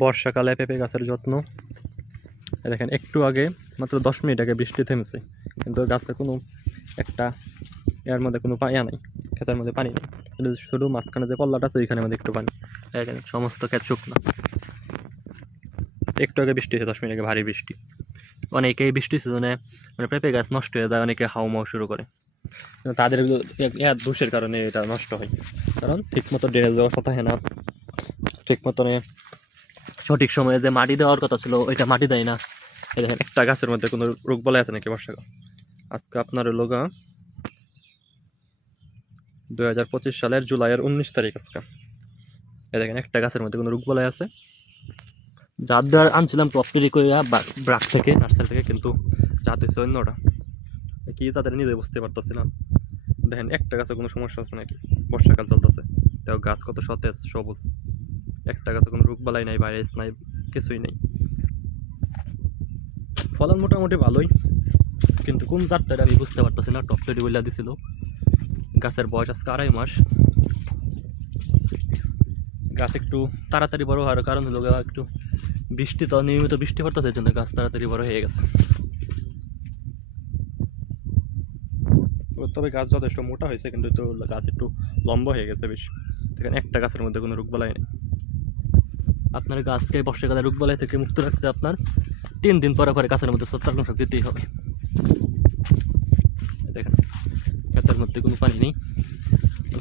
বর্ষাকালে পেঁপে গাছের যত্ন। দেখেন একটু আগে মাত্র 10 মিনিট আগে বৃষ্টি থেমেছে, কিন্তু গাছে কোনো একটা এর মধ্যে কোনো পানি নাই, ক্ষেতের মধ্যে পানি নেই, শুধু মাঝখানে যে পল্লাটা আছে ওইখানের মধ্যে একটু পানি। দেখেন সমস্ত ক্ষেত শুকনো। একটু আগে বৃষ্টি হয়েছে, 10 মিনিট আগে ভারী বৃষ্টি। অনেকেই বৃষ্টির সিজনে মানে পেঁপে গাছ নষ্ট হয়ে যায়, অনেকে হাউমাউ শুরু করে, তাদের দোষের কারণে এটা নষ্ট হয়। কারণ ঠিক মতো ড্রেনেজ ব্যবস্থা থাকে না, ঠিক মতনে সঠিক সময়ে যে মাটি দেওয়ার কথা ছিল ওইটা মাটি দেয় না। এই দেখেন একটা গাছের মধ্যে কোনো রোগ বলাই আছে নাকি বর্ষাকাল। আজকে আপনার হলো 2025 সালের জুলাইয়ের 19 তারিখ আজকে। এই দেখেন একটা গাছের মধ্যে কোনো রোগ বলাই আছে। জাত দেওয়ার আনছিলাম টপটিরি কইরা ব্রাক থেকে, নার্সারি থেকে, কিন্তু জাত হয়েছে অন্যটা। কি তাদের নিজে বুঝতে পারতেছে না। দেখেন একটা গাছে কোনো সমস্যা আছে নাকি, বর্ষাকাল চলতেছে, তাও গাছ কত সতেজ সবুজ, একটা গাছে কোনো রোগ বালাই নাই, ভাইরাস নাই, কিছুই নেই। ফলন মোটামুটি ভালোই, কিন্তু কোন জাতটা আমি বুঝতে পারতেছি না। টপ টেডি বইলা দিছিল। গাছের বয়স আজকে 2.5 মাস। গাছ একটু তাড়াতাড়ি বড় হওয়ার কারণ হলো একটু বৃষ্টি, তো নিয়মিত বৃষ্টি পড়তেছে, জন্য গাছ তাড়াতাড়ি বড় হয়ে গেছে। তবে গাছ যথেষ্ট মোটা হয়েছে, কিন্তু তো গাছ একটু লম্বা হয়ে গেছে বেশ। দেখেন একটা গাছের মধ্যে কোনো রোগ বালাই নেই। আপনার গাছকে বর্ষাকালে রোগ বালাই থেকে মুক্ত রাখতে আপনার 3 দিন পরে পরে গাছের মধ্যে ছত্রাকনাশক দিতেই হবে। দেখেন ক্ষেতের মধ্যে কোনো পানি নেই,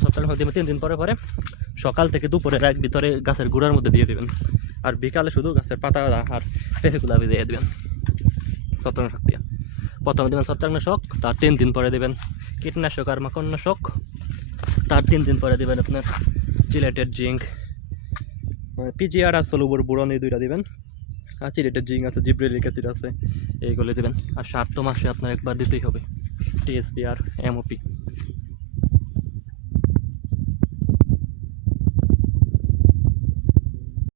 ছত্রাকনাশক দিবেন 3 দিন পরে পরে। সকাল থেকে দুপুরের এক ভিতরে গাছের গুঁড়ার মধ্যে দিয়ে দেবেন, আর বিকালে শুধু গাছের পাতা আর পেঁপেগুলো ভিজিয়ে দেবেন ছত্রাকনাশক দিয়ে। প্রথমে দেবেন ছত্রাকনাশক, তার 3 দিন পরে দেবেন কীটনাশক আর মাকড়নাশক, তার 3 দিন পরে দেবেন আপনার চিলেটেড জিঙ্ক, পিজিআর আর সলুবর বোরন, এই দুইটা দিবেন। আর চিলেটেড জিঙ্ক আছে, জিব্রেলিক অ্যাসিড আছে, এইগুলো দেবেন। আর 7 মাসে আপনার একবার দিতেই হবে টিএসপি আর এমওপি।